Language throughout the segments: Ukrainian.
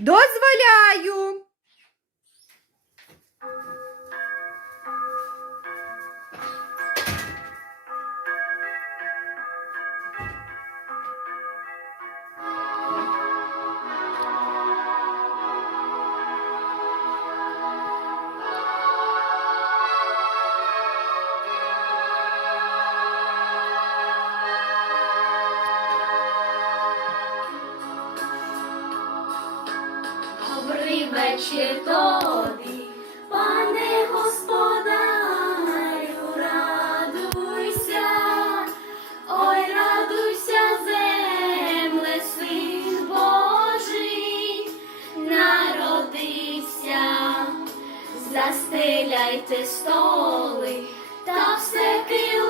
Дозволяю! Вечір тобі, пане господарю, радуйся, ой, радуйся, земле, син Божий, народився, застеляйте столи та все килимами,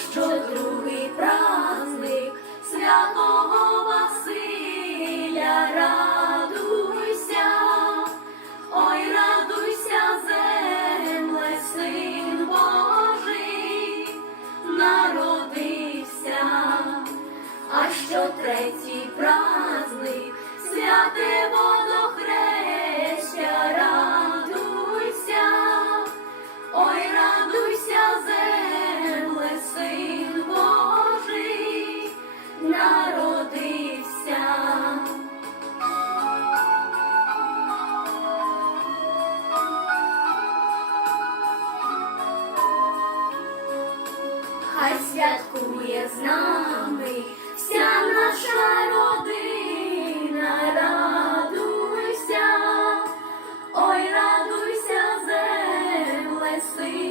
що другий праздник святого Василя, радуйся. Ой, радуйся, земле, син Божий, народився, а що третій праздник, святе водохреща, хай святкує з нами вся наша родина, радуйся, ой, радуйся, земле сина.